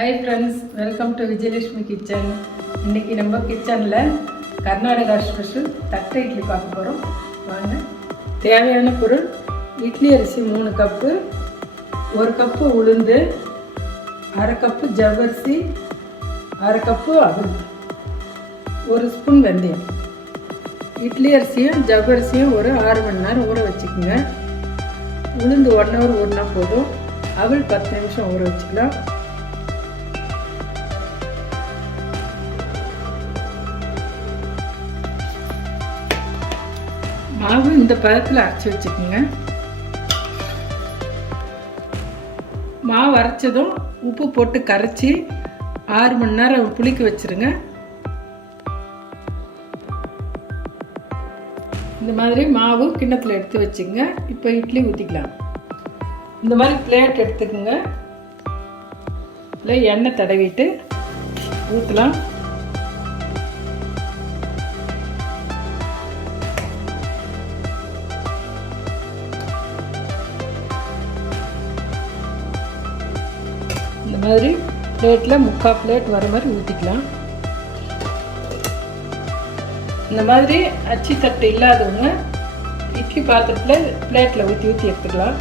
Hi friends, welcome to Vijayalakshmi kitchen. இன்றைக்கி நம்ம கிச்சனில் கர்நாடகா ஸ்பெஷல் தட்டை இட்லி பார்க்க போகிறோம். வாங்க. தேவையான பொருள்: இட்லி அரிசி 3 கப்பு, 1 கப்பு உளுந்து, 1/2 கப்பு ஜவ்வரிசி, 1/2 கப்பு அவல், 1 ஸ்பூன் வெந்தயம். இட்லி அரிசியும் ஜவ்வரிசியும் ஒரு 6 மணி நேரம் ஊற வச்சுக்கோங்க. உளுந்து 1 ஹவர் ஊறினா போதும். அவல் 10 நிமிஷம் ஊற வச்சுக்கலாம். மாவு இந்த பதத்தில் அரைச்சி வச்சுக்கோங்க. மாவு அரைச்சதும் உப்பு போட்டு கரைச்சி 6 மணி நேரம் புளிக்க வச்சுருங்க. இந்த மாதிரி மாவு கிண்ணத்தில் எடுத்து வச்சுங்க. இப்போ இட்லி ஊற்றிக்கலாம். இந்த மாதிரி பிளேட் எடுத்துக்கோங்க. இல்லை எண்ணெய் தடவிட்டு ஊற்றலாம். இந்த மாதிரி பிளேட்டில் 3/4 பிளேட் வர மாதிரி ஊற்றிக்கலாம். இந்த மாதிரி அச்சி தட்டு இல்லாதவங்க இட்லி பாத்திரத்தில் பிளேட்டில் ஊற்றி எடுத்துக்கலாம்.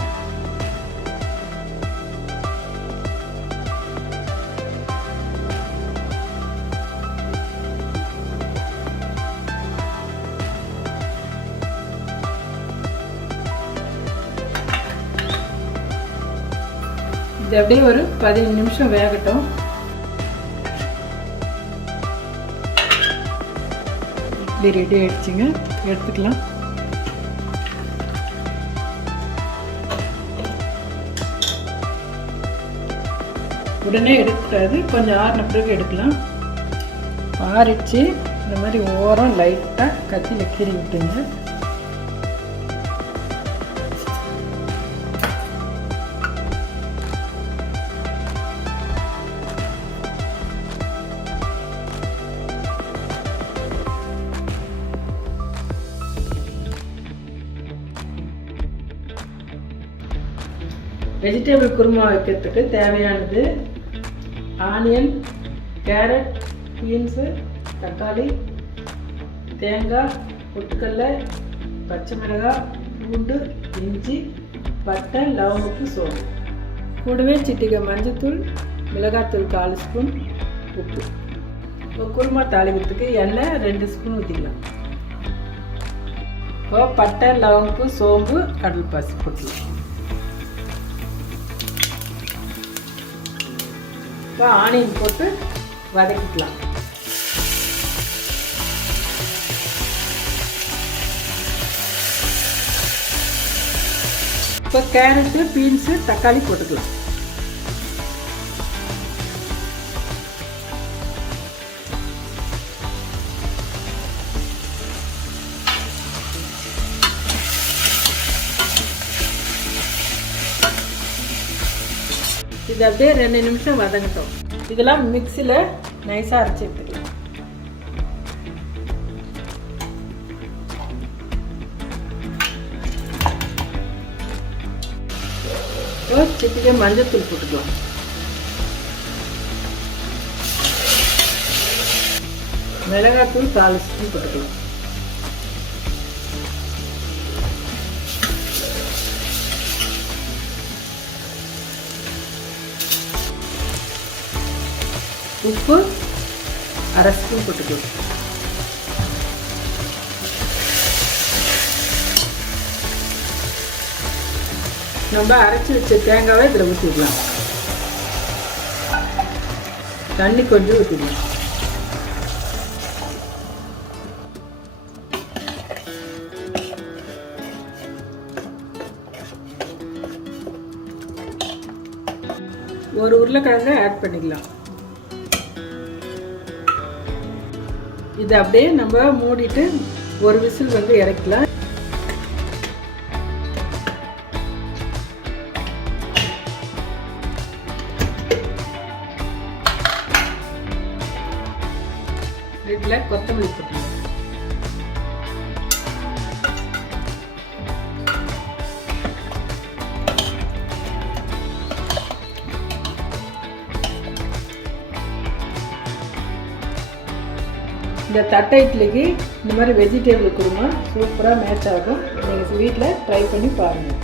இது அப்படியே ஒரு 15 நிமிஷம் வேகட்டும். இட்லி ரெடி ஆயிடுச்சுங்க, எடுத்துக்கலாம். உடனே எடுக்கக்கூடாது, கொஞ்சம் ஆறின பிறகு எடுக்கலாம். ஆறிடுச்சு. இந்த மாதிரி ஓரம் லைட்டாக கத்தியில் கீறி விட்டுங்க. வெஜிடபிள் குருமா வைக்கிறதுக்கு தேவையானது: ஆனியன், கேரட், பீன்ஸு, தக்காளி, தேங்காய், பொட்டுக்கடலை, பச்சை மிளகாய், பூண்டு, இஞ்சி, பட்டை, லவங்கப்பூ, சோம்பு. கூடவே சிட்டிகை மஞ்சத்தூள், மிளகாத்தூள் 1/4 ஸ்பூன், உப்பு. இப்போ குருமா தாளிக்கிறதுக்கு எண்ணெய் 2 ஸ்பூன் ஊற்றிக்கலாம். இப்போ பட்டை, லவங்கப்பூ, சோம்பு, கடல் பாசி போட்டுக்கலாம். இப்போ ஆனியன் போட்டு வதக்கிக்கலாம். இப்போ கேரட்டு, பீன்ஸு, தக்காளி போட்டுக்கலாம். இது அப்படியே 2 நிமிஷம் வதங்கட்டும். இதெல்லாம் மிக்சியில் நைஸாக அரைச்சி எடுத்துக்கலாம். சிட்டிகை மஞ்சத்தூள் போட்டுக்கலாம். மிளகாத்தூள் 1/4 ஸ்பூன் போட்டுக்கலாம். உப்பு 1/2 ஸ்பூன் போட்டுக்கலாம். நம்ம அரைச்சி வச்ச தேங்காவை இதில் ஊற்றிக்கலாம். தண்ணி கொஞ்சம் ஊற்றிக்கலாம். ஒரு உருளைக்கிழங்கை ஆட் பண்ணிக்கலாம். இதை அப்படியே நம்ம மூடிட்டு ஒரு விசில் வந்து இறக்கலாம். இதில் கொத்தமல்லி போட்டுக்கலாம். இந்த தட்டை இட்லிக்கு இந்த மாதிரி வெஜிடேபிள் குருமா சூப்பராக மேட்ச் ஆகும். நீங்கள் வீட்டில் ட்ரை பண்ணி பாருங்கள்.